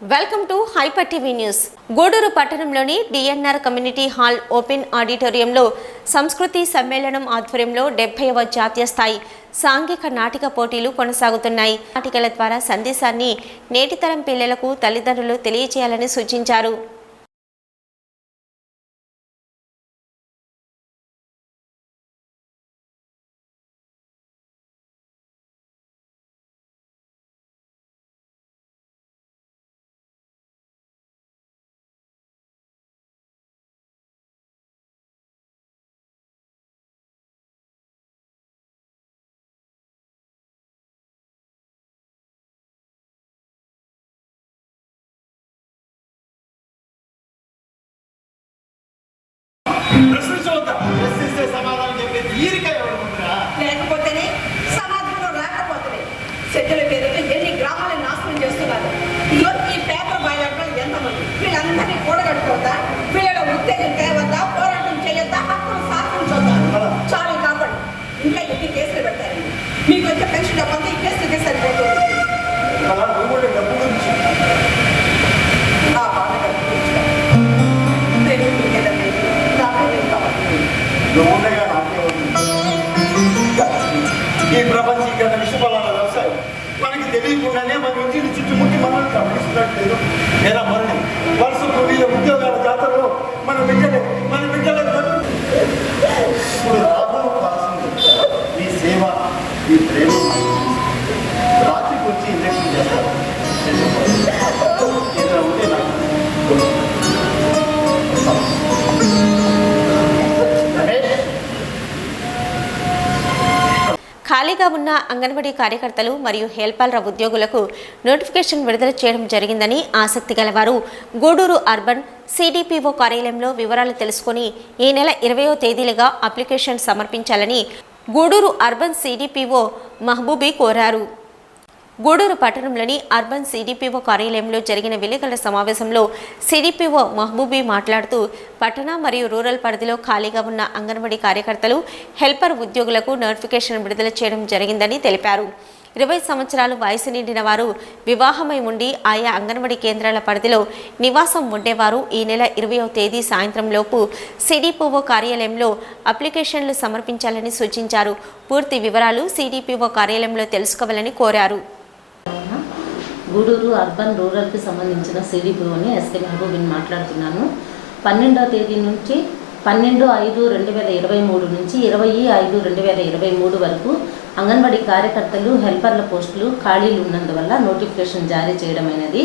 Welcome to hyper TV news. Gudur పట్టణంలోని DNR community hall open ఆడిటోరియంలో సంస్కృతి సమ్మేళనం ఆధ్వర్యంలో 70వ జాతీయ స్థాయి సాంఘిక నాటిక పోటీలు కొనసాగుతున్నాయి. నాటికల ద్వారా సందేశాన్ని నేటితరం పిల్లలకు తల్లిదండ్రులు తెలియజేయాలని సూచించారు. ప్రశ్నిస్తే సమాధానం చెప్పేది ఈరిక ఎవరుకుంటున్నా లేకపోతేనే సమాధానం రాకపోతే చెట్టుల పేరుతో ఎన్ని గ్రామాలను నాశనం చేస్తున్నారు. ఈ పేపర్ బాయ్లతో ఎంతమంది వీళ్ళందరినీ కూడగట్టుకోవద్దా, వీళ్ళ ఉత్తేజం తేవద్దా, పోరాటం చేయొద్దా, హక్కులు సాధించొద్దా? చాలు కాబట్టి ఇంకా ఎన్ని కేసులు పెడతారు. మీకు వచ్చే పెన్షన్ డబ్బు ఈ కేసులకే సరిపోతుంది. డబ్బు గురించి ఆ బాధ ఈ ప్రపంచీకరణ విషఫలాల వ్యవసాయం మనకి తెలియకుండానే మన ఇంటిని చుట్టుముట్టి మనల్ని గమనిస్తున్నట్లేదు. లేదా మళ్ళీ వరుస కూలీల ఉద్యోగాల జాతరలో మన బిడ్డలే ఇప్పుడు రాబోయే కావాల్సింది ఈ సేవ, ఈ ప్రేమ. రాత్రికి వచ్చి ఇంజక్షన్ చేస్తారు. ఏదైనా ఉంటే నాకు ఖాళీగా ఉన్న అంగన్వాడీ కార్యకర్తలు మరియు హెల్పర్ల ఉద్యోగులకు నోటిఫికేషన్ విడుదల చేయడం జరిగిందని ఆసక్తి గలవారు గూడూరు అర్బన్ సిడిపిఓ కార్యాలయంలో వివరాలు తెలుసుకుని ఈ నెల 20వ తేదీలుగా అప్లికేషన్ సమర్పించాలని గూడూరు అర్బన్ సిడిపిఓ మహబూబీ కోరారు. గూడూరు పట్టణంలోని అర్బన్ సిడిపిఓ కార్యాలయంలో జరిగిన విలేకరుల సమావేశంలో సిడిపిఓ మహబూబీ మాట్లాడుతూ పట్టణ మరియు రూరల్ పరిధిలో ఖాళీగా ఉన్న అంగన్వాడీ కార్యకర్తలు హెల్పర్ ఉద్యోగులకు నోటిఫికేషన్ విడుదల చేయడం జరిగిందని తెలిపారు. 20 సంవత్సరాలు వయసు నిండిన వారు వివాహమై ఉండి ఆయా అంగన్వాడీ కేంద్రాల పరిధిలో నివాసం ఉండేవారు ఈ నెల 20వ తేదీ సాయంత్రంలోపు సిడిపిఓ కార్యాలయంలో అప్లికేషన్లు సమర్పించాలని సూచించారు. పూర్తి వివరాలు సిడిపిఓ కార్యాలయంలో తెలుసుకోవాలని కోరారు. గూడూరు అర్బన్ రూరల్కి సంబంధించిన సిడిపిఓని ఎస్కే మహబూబిని మాట్లాడుతున్నాను. 12వ తేదీ నుంచి 12/5/2023 నుంచి 20/5/2023 వరకు అంగన్వాడీ కార్యకర్తలు హెల్పర్ల పోస్టులు ఖాళీలు ఉన్నందువల్ల నోటిఫికేషన్ జారీ చేయడమైనది.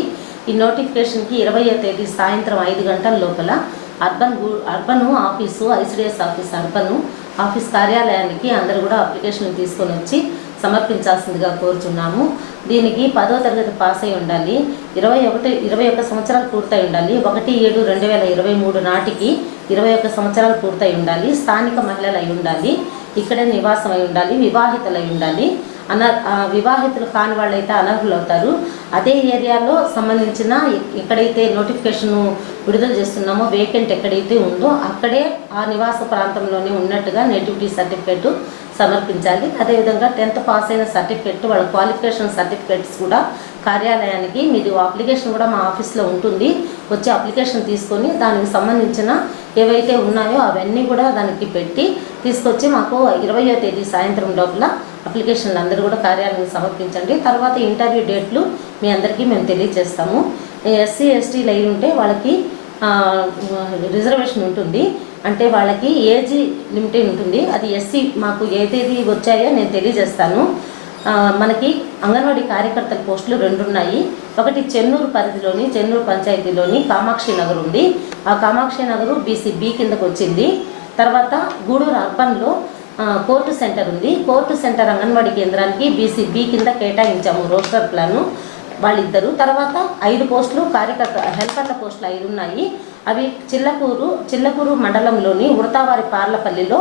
ఈ నోటిఫికేషన్కి 20వ తేదీ సాయంత్రం 5 గంటల లోపల urban office ICDS office urban office కార్యాలయానికి అందరూ కూడా అప్లికేషన్ తీసుకొని వచ్చి సమర్పించాల్సిందిగా కోరుచున్నాము. దీనికి 10వ తరగతి పాస్ అయి ఉండాలి, 21 సంవత్సరాలు పూర్తయి ఉండాలి, 1/7/2023 నాటికి 21 సంవత్సరాలు పూర్తయి ఉండాలి, స్థానిక మహిళలు అయి ఉండాలి, ఇక్కడే నివాసం అయి ఉండాలి, వివాహితులు అయి ఉండాలి. వివాహితులు కాని వాళ్ళైతే అనర్హులు అవుతారు. అదే ఏరియాలో సంబంధించిన ఎక్కడైతే నోటిఫికేషన్ విడుదల చేస్తున్నామో వేకెంట్ ఎక్కడైతే ఉందో అక్కడే ఆ నివాస ప్రాంతంలోనే ఉన్నట్టుగా నేటివిటీ సర్టిఫికేట్ సమర్పించాలి. అదేవిధంగా 10th పాస్ అయిన సర్టిఫికేట్, వాళ్ళ క్వాలిఫికేషన్ సర్టిఫికేట్స్ కూడా కార్యాలయానికి మీరు అప్లికేషన్ కూడా మా ఆఫీస్లో ఉంటుంది, వచ్చి అప్లికేషన్ తీసుకొని దానికి సంబంధించిన ఏవైతే ఉన్నాయో అవన్నీ కూడా దానికి పెట్టి తీసుకొచ్చి మాకు 20వ తేదీ సాయంత్రం లోపల అప్లికేషన్లు అందరూ కూడా కార్యాలయానికి సమర్పించండి. తర్వాత ఇంటర్వ్యూ డేట్లు మీ అందరికీ మేము తెలియజేస్తాము. ఎస్సీ ఎస్టీలు అయి ఉంటే వాళ్ళకి రిజర్వేషన్ ఉంటుంది, అంటే వాళ్ళకి ఏజ్ లిమిటెడ్ ఉంటుంది. అది ఎస్సీ మాకు ఏదేది వచ్చాయో నేను తెలియజేస్తాను. మనకి అంగన్వాడీ కార్యకర్తల పోస్టులు 2 ఉన్నాయి. ఒకటి చెన్నూరు పరిధిలోని చెన్నూరు పంచాయతీలోని కామాక్షి నగర్ ఉంది. ఆ కామాక్షి నగరు బీసీ కిందకు వచ్చింది. తర్వాత గూడూరు అర్బన్లో కోర్టు సెంటర్ ఉంది. కోర్టు సెంటర్ అంగన్వాడీ కేంద్రానికి బీసీ కింద కేటాయించాము రోస్టర్ ప్లాను వాళ్ళిద్దరు. తర్వాత 5 పోస్టులు హెల్పర్ల పోస్టులు 5 ఉన్నాయి. అవి చిల్లకూరు మండలంలోని ఉడతావారి పార్లపల్లిలో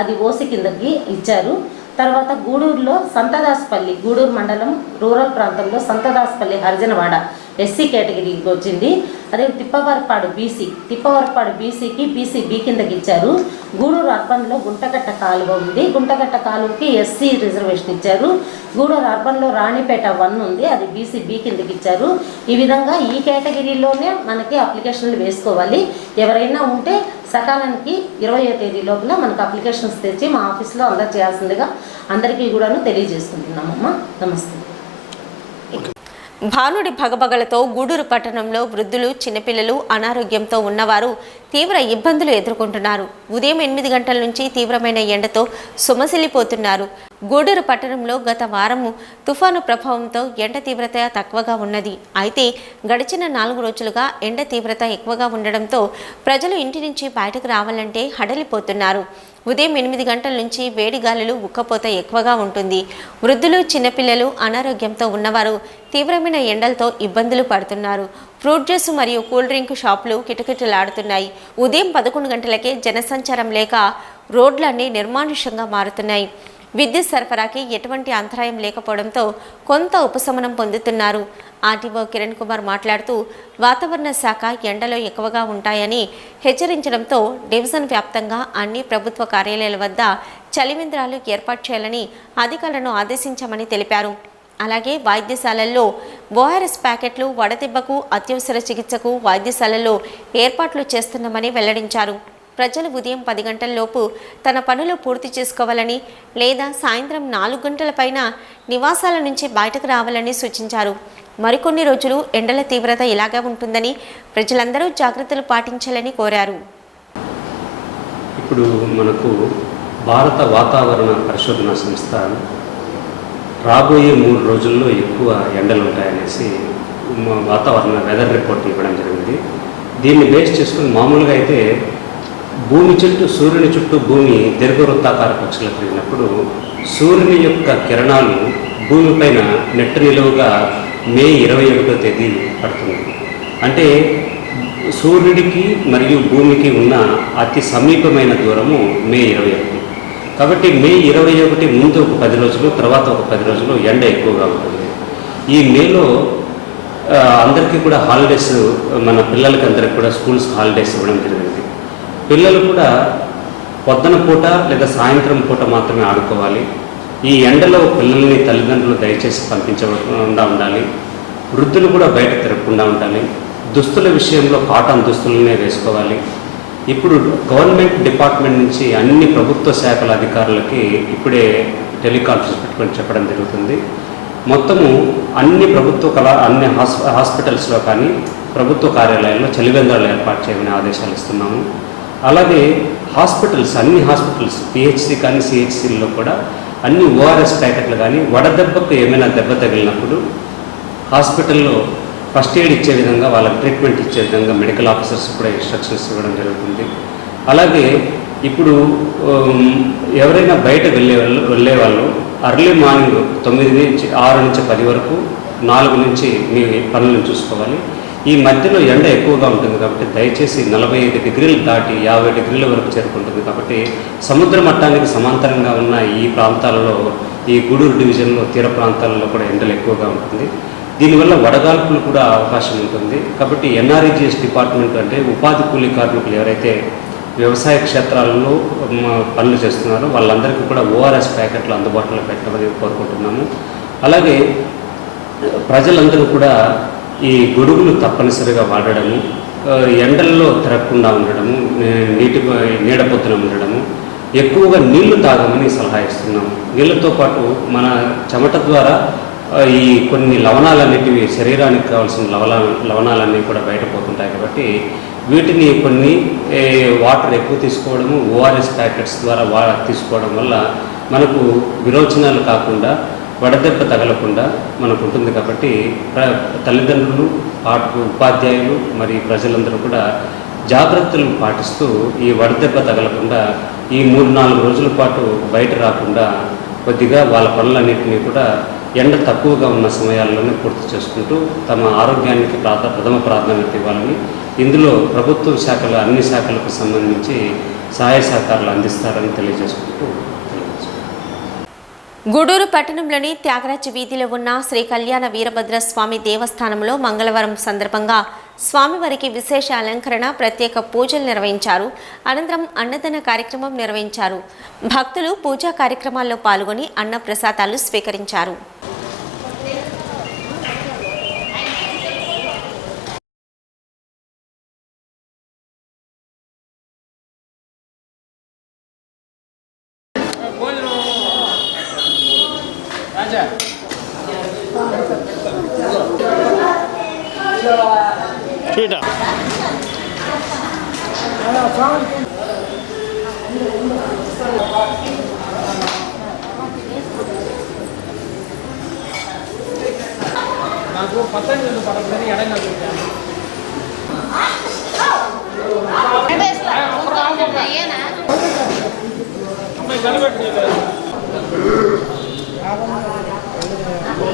అది ఓసి కిందకి ఇచ్చారు. తర్వాత గూడూరులో సంతదాస్పల్లి, గూడూరు మండలం రూరల్ ప్రాంతంలో సంతదాస్పల్లి హరిజనవాడ ఎస్సీ కేటగిరీకి వచ్చింది. అదే తిప్పవరపాడు బీసీకి బీసీ బి కిందకి ఇచ్చారు. గూడూరు అర్బన్లో గుంటకట్ట కాలువ ఉంది, గుంటకట్ట కాలువకి ఎస్సీ రిజర్వేషన్ ఇచ్చారు. గూడూరు అర్బన్లో రాణిపేట 1 ఉంది, అది బీసీ బి కిందకి ఇచ్చారు. ఈ విధంగా ఈ కేటగిరీలోనే మనకి అప్లికేషన్లు వేసుకోవాలి. ఎవరైనా ఉంటే సకాలానికి 20వ తేదీ లోపల మనకు అప్లికేషన్స్ తెచ్చి మా ఆఫీస్లో అందజేయాల్సిందిగా అందరికీ కూడాను తెలియజేసుకుంటున్నామమ్మా. నమస్తే. భానుడి భగభగలతో గూడూరు పట్టణంలో వృద్ధులు, చిన్నపిల్లలు, అనారోగ్యంతో ఉన్నవారు తీవ్ర ఇబ్బందులు ఎదుర్కొంటున్నారు. ఉదయం 8 గంటల నుంచి తీవ్రమైన ఎండతో సొమసిల్లిపోతున్నారు. గూడూరు పట్టణంలో గత వారము తుఫాను ప్రభావంతో ఎండ తీవ్రత తక్కువగా ఉన్నది. అయితే గడిచిన 4 రోజులుగా ఎండ తీవ్రత ఎక్కువగా ఉండడంతో ప్రజలు ఇంటి నుంచి బయటకు రావాలంటే హడలిపోతున్నారు. ఉదయం 8 గంటల నుంచి వేడి గాలులు, ఉక్కపోత ఎక్కువగా ఉంటుంది. వృద్ధులు, చిన్నపిల్లలు, అనారోగ్యంతో ఉన్నవారు తీవ్రమైన ఎండలతో ఇబ్బందులు పడుతున్నారు. ఫ్రూట్ జ్యూస్ మరియు కూల్ డ్రింక్ షాపులు కిటకిటలాడుతున్నాయి. ఉదయం 11 గంటలకే జనసంచారం లేక రోడ్లన్నీ నిర్మానుష్యంగా మారుతున్నాయి. విద్యుత్ సరఫరాకి ఎటువంటి అంతరాయం లేకపోవడంతో కొంత ఉపశమనం పొందుతున్నారు. ఆర్టీఓ కిరణ్ కుమార్ మాట్లాడుతూ వాతావరణ శాఖ ఎండలో ఎక్కువగా ఉంటాయని హెచ్చరించడంతో డివిజన్ వ్యాప్తంగా అన్ని ప్రభుత్వ కార్యాలయాల వద్ద చలివేంద్రాలు ఏర్పాటు చేయాలని అధికారులను ఆదేశించామని తెలిపారు. అలాగే వైద్యశాలల్లో ఓఆర్ఎస్ ప్యాకెట్లు, వడదెబ్బకు, అత్యవసర చికిత్సకు వైద్యశాలల్లో ఏర్పాట్లు చేస్తున్నామని వెల్లడించారు. ప్రజలు ఉదయం 10 గంటలలోపు తన పనులు పూర్తి చేసుకోవాలని, లేదా సాయంత్రం 4 గంటల పైన నివాసాల నుంచి బయటకు రావాలని సూచించారు. మరికొన్ని రోజులు ఎండల తీవ్రత ఇలాగే ఉంటుందని ప్రజలందరూ జాగ్రత్తలు పాటించాలని కోరారు. ఇప్పుడు మనకు భారత వాతావరణ పరిశోధన సంస్థ రాబోయే 3 రోజుల్లో ఎక్కువ ఎండలు ఉంటాయనేసి వాతావరణ వెదర్ రిపోర్ట్ ఇవ్వడం జరిగింది. దీన్ని బేస్ చేసుకుని మామూలుగా అయితే సూర్యుని చుట్టూ భూమి దీర్ఘవృత్తాకార కక్షలో తిరిగినప్పుడు సూర్యుని యొక్క కిరణాలు భూమిపైన నెట్టు నిలువుగా మే 21వ తేదీ పడుతుంది. అంటే సూర్యుడికి మరియు భూమికి ఉన్న అతి సమీపమైన దూరము మే 21. కాబట్టి మే 21 ముందు ఒక 10 రోజులు, తర్వాత ఒక 10 రోజులు ఎండ ఎక్కువగా ఉంటుంది. ఈ మేలో అందరికీ కూడా హాలిడేస్, మన పిల్లలకి అందరికీ కూడా స్కూల్స్ హాలిడేస్ ఇవ్వడం జరిగింది. పిల్లలు కూడా పొద్దున పూట లేదా సాయంత్రం పూట మాత్రమే ఆడుకోవాలి. ఈ ఎండలో పిల్లల్ని తల్లిదండ్రులు దయచేసి పంపించకుండా ఉండాలి. వృద్ధులు కూడా బయట తిరగకుండా ఉండాలి. దుస్తుల విషయంలో కాటన్ దుస్తులనే వేసుకోవాలి. ఇప్పుడు గవర్నమెంట్ డిపార్ట్మెంట్ నుంచి అన్ని ప్రభుత్వ శాఖల అధికారులకి ఇప్పుడే టెలికాన్ఫరెన్స్ పెట్టుకొని చెప్పడం జరుగుతుంది. మొత్తము అన్ని అన్ని హాస్పిటల్స్లో కానీ ప్రభుత్వ కార్యాలయాల్లో చలివేంద్రాలు ఏర్పాటు చేయమని ఆదేశాలు ఇస్తున్నాము. అలాగే అన్ని హాస్పిటల్స్ పిహెచ్సి కానీ సిహెచ్సిల్లో కూడా అన్ని ఓఆర్ఎస్ ప్యాకెట్లు కానీ వడదెబ్బకు ఏమైనా దెబ్బ తగిలినప్పుడు హాస్పిటల్లో ఫస్ట్ ఎయిడ్ ఇచ్చే విధంగా, వాళ్ళకి ట్రీట్మెంట్ ఇచ్చే విధంగా మెడికల్ ఆఫీసర్స్ కూడా ఇన్స్ట్రక్షన్స్ ఇవ్వడం జరుగుతుంది. అలాగే ఇప్పుడు ఎవరైనా బయట వెళ్ళే వాళ్ళు అర్లీ మార్నింగ్ 6 నుంచి 10 వరకు 4 నుంచి మీ పనులను చూసుకోవాలి. ఈ మధ్యలో ఎండ ఎక్కువగా ఉంటుంది కాబట్టి దయచేసి 45 డిగ్రీలు దాటి 50 డిగ్రీల వరకు చేరుకుంటుంది. కాబట్టి సముద్ర మట్టానికి సమాంతరంగా ఉన్న ఈ ప్రాంతాలలో, ఈ గూడూరు డివిజన్లో తీర ప్రాంతాలలో కూడా ఎండలు ఎక్కువగా ఉంటుంది. దీనివల్ల వడగాల్పులు కూడా అవకాశం ఉంటుంది. కాబట్టి ఎన్ఆర్ఈజీఎస్ డిపార్ట్మెంట్ అంటే ఉపాధి కూలీ కార్మికులు ఎవరైతే వ్యవసాయ క్షేత్రాలలో పనులు చేస్తున్నారో వాళ్ళందరికీ కూడా ఓఆర్ఎస్ ప్యాకెట్లు అందుబాటులో పెట్టమని కోరుకుంటున్నాము. అలాగే ప్రజలందరూ కూడా ఈ గొడుగులు తప్పనిసరిగా వాడడము, ఎండల్లో తిరగకుండా ఉండడము, నీడపొద్దున ఉండడము, ఎక్కువగా నీళ్లు తాగమని సలహా ఇస్తున్నాము. నీళ్ళతో పాటు మన చెమట ద్వారా ఈ కొన్ని లవణాలన్నిటివి, శరీరానికి కావాల్సిన లవణాలన్నీ కూడా బయటపోతుంటాయి. కాబట్టి వీటిని కొన్ని వాటర్ ఎక్కువ తీసుకోవడము, ఓఆర్ఎస్ ప్యాకెట్స్ ద్వారా తీసుకోవడం వల్ల మనకు విరోచనాలు కాకుండా, వడదెబ్బ తగలకుండా మనకు ఉంటుంది. కాబట్టి తల్లిదండ్రులు, ఉపాధ్యాయులు మరియు ప్రజలందరూ కూడా జాగ్రత్తలు పాటిస్తూ ఈ వడదెబ్బ తగలకుండా ఈ 3-4 రోజుల పాటు బయట రాకుండా కొద్దిగా వాళ్ళ పనులన్నింటినీ కూడా ఎండ తక్కువగా ఉన్న సమయాల్లోనే పూర్తి చేసుకుంటూ తమ ఆరోగ్యానికి ప్రథమ ప్రాధాన్యత ఇవ్వాలని, ఇందులో ప్రభుత్వ శాఖలు అన్ని శాఖలకు సంబంధించి సహాయ సహకారాలు అందిస్తారని తెలియజేసుకుంటూ గూడూరు పట్టణంలోని త్యాగరాజ వీధిలో ఉన్న శ్రీ కళ్యాణ వీరభద్ర స్వామి దేవస్థానంలో మంగళవారం సందర్భంగా స్వామివారికి విశేష అలంకరణ, ప్రత్యేక పూజలు నిర్వహించారు. అనంతరం అన్నదాన కార్యక్రమం నిర్వహించారు. భక్తులు పూజా కార్యక్రమాల్లో పాల్గొని అన్న ప్రసాదాలు స్వీకరించారు. నాకు పతంగులు పడతాను ఎడంగా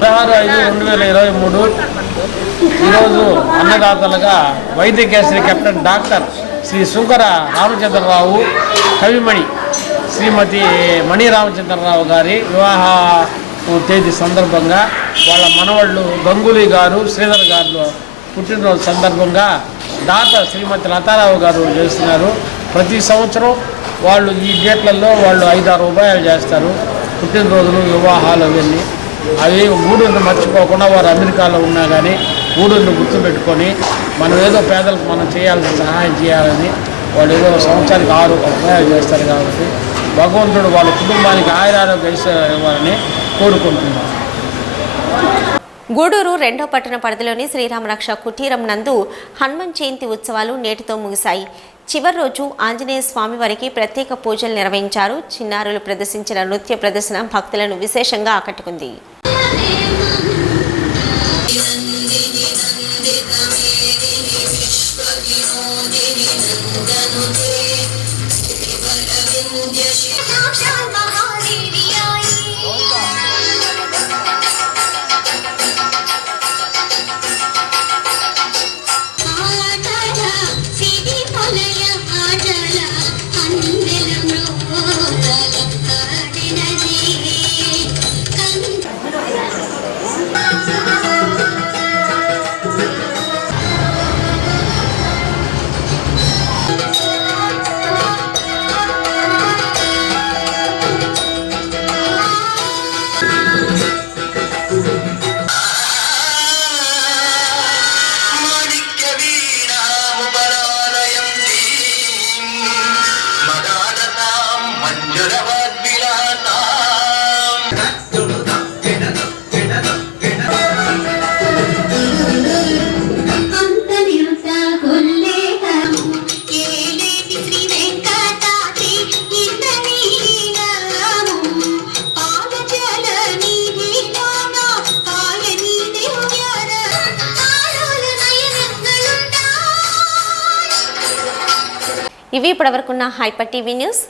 పదహారు 5/2023 ఈరోజు అన్నదాతలుగా వైద్య కేసరి కెప్టెన్ డాక్టర్ శ్రీ శుంకర రామచంద్రరావు, కవిమణి శ్రీమతి మణి రామచంద్రరావు గారి వివాహ తేదీ సందర్భంగా వాళ్ళ మనవళ్ళు గంగూలీ గారు, శ్రీధర్ గారు పుట్టినరోజు సందర్భంగా దాత శ్రీమతి లతారావు గారు చేస్తున్నారు. ప్రతి సంవత్సరం వాళ్ళు ఈ డేట్లలో వాళ్ళు 5-6 ఉపాయాలు చేస్తారు. పుట్టినరోజులు, వివాహాలు అవన్నీ. అవి గూడూరుని మర్చిపోకుండా వారు అమెరికాలో ఉన్నా కానీ గూడూరుని గుర్తుపెట్టుకొని మనం ఏదో పేదలకు మనం చేయాల్సిన సహాయం చేయాలని వాళ్ళు ఏదో సంవత్సరానికి 6 ఉపాయాలు చేస్తారు. కాబట్టి భగవంతుడు వాళ్ళ కుటుంబానికి ఆయురారోగ్య ఇవ్వాలని కోరుకుంటున్నాం. గూడూరు 2వ పట్టణ పరిధిలోని శ్రీరామరక్ష కుటీరం నందు హనుమాన్ జయంతి ఉత్సవాలు నేటితో ముగిశాయి. చివరి రోజు ఆంజనేయ స్వామి వారికి ప్రత్యేక పూజలు నిర్వహించారు. చిన్నారులు ప్రదర్శించిన నృత్య ప్రదర్శన భక్తులను విశేషంగా ఆకట్టుకుంది. ఇవి ఇప్పటివరకున్న హైపర్ టీవీ న్యూస్.